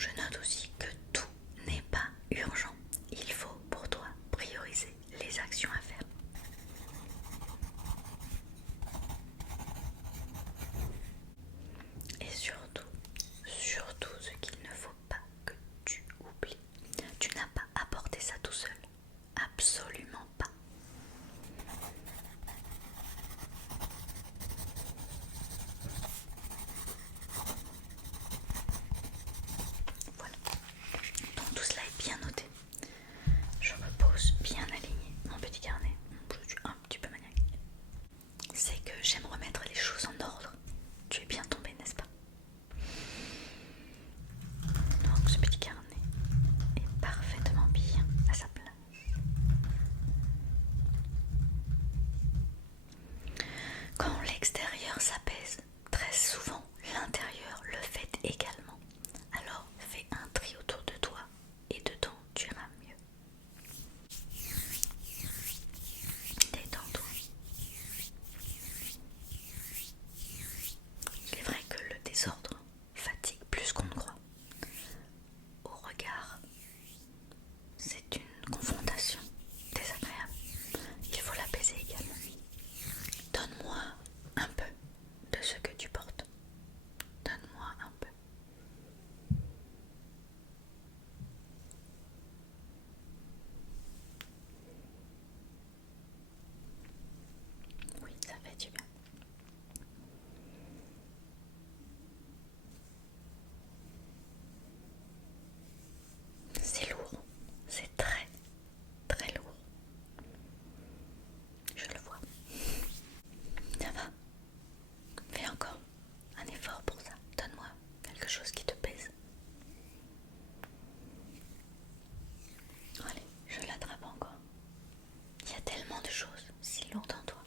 Je note aussi que tout n'est pas urgent. Il faut pour toi prioriser les actions à faire. Et surtout, ce qu'il ne faut pas que tu oublies. Tu n'as pas apporté ça tout seul. Absolument pas. Voilà. Donc tout cela est bien noté. Je repose bien aligné mon petit carnet. Je suis un petit peu maniaque. C'est que j'aime remettre les choses en ordre. Tu es bien tombé, n'est-ce pas? Donc ce petit carnet est parfaitement bien à sa place. Quand l'extérieur s'apaise, très souvent l'intérieur le fait également. Alors fais un tri autour de toi et dedans tu iras mieux. Détends-toi. Il est vrai que le désordre fatigue plus qu'on ne croit. Au regard, c'est une confrontation désagréable. Il faut l'apaiser également. Donne-moi un peu de ce que tu portes. Donne-moi un peu. Oui, ça fait du bien. C'est lourd. C'est très, très lourd. Je le vois. Ça va. Fais encore un effort pour ça. Donne-moi quelque chose qui te pèse. Allez, je l'attrape encore. Il y a tellement de choses si lourdes en toi.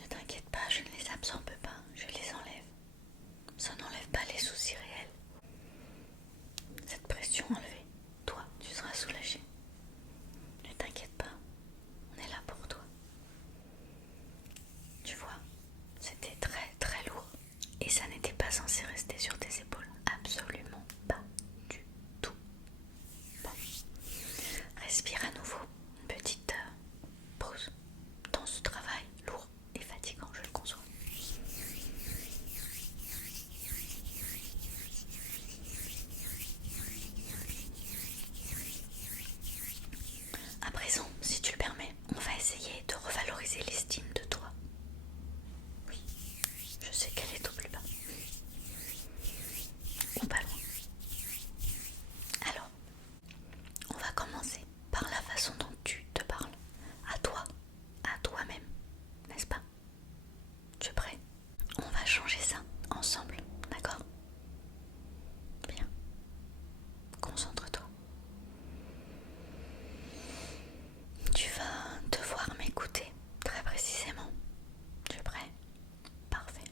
Ne t'inquiète pas, je ne les absorbe pas, je les enlève. Ça n'enlève pas les soucis réels. Cette pression enlevée, toi, tu seras soulagé. Ne t'inquiète pas, on est là pour toi. Tu vois, c'était très très lourd. Et ça n'était pas censé rester sur tes épaules. Absolument pas du tout. Bon, respire à nouveau. Une petite pause dans ce travail lourd et fatigant, je le conçois. À présent, si tu le permets, on va essayer de revaloriser l'estime de toi. Oui, je sais qu'elle est au plus bas. Ou pas loin. Alors, on va commencer par la façon dont tu te parles. À toi, à toi-même, n'est-ce pas? Tu es prêt? On va changer ça ensemble, d'accord? Bien. Concentre-toi. Tu vas devoir m'écouter très précisément. Tu es prêt? Parfait.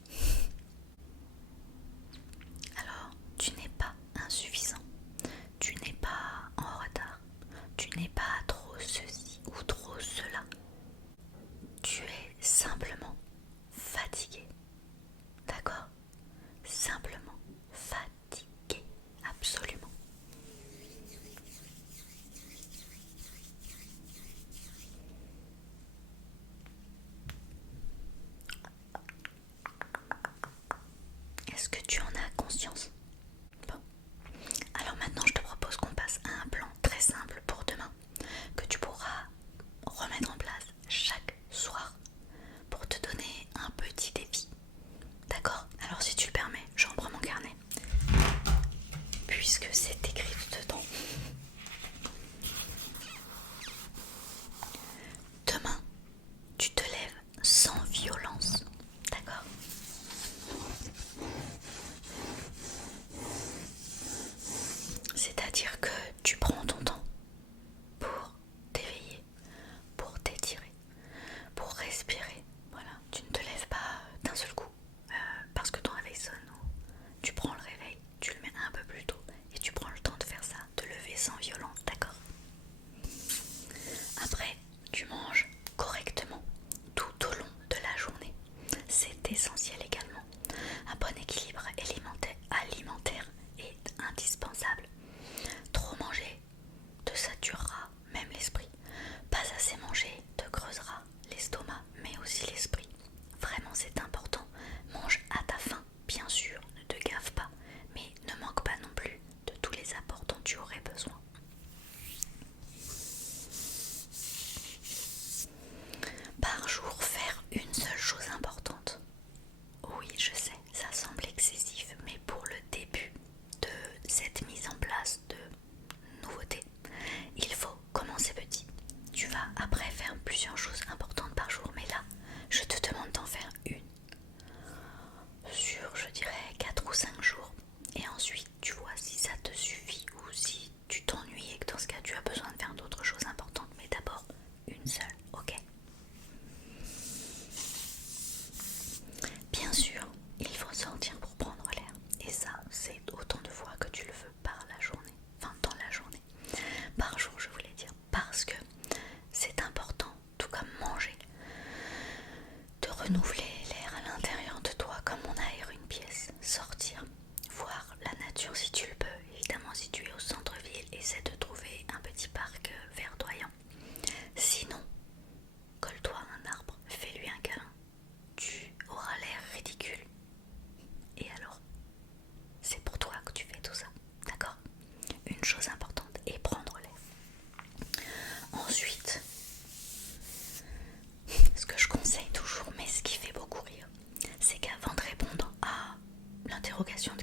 Alors, tu n'es pas insuffisant. Tu n'es pas en retard. Tu n'es pas trop ceci ou trop cela. Tu es simplement fatigué. D'accord? Simplement fatigué. Absolument. Est-ce que tu en as conscience? Bon. Alors maintenant, je te propose qu'on passe à un plan très simple pour demain, que tu pourras remettre en place chaque soir pour te donner un petit défi. D'accord? Alors si tu le permets, j'en prends mon carnet, puisque c'est écrit tout dedans. Demain, tu te lèves sans violence. D'accord? l'interrogation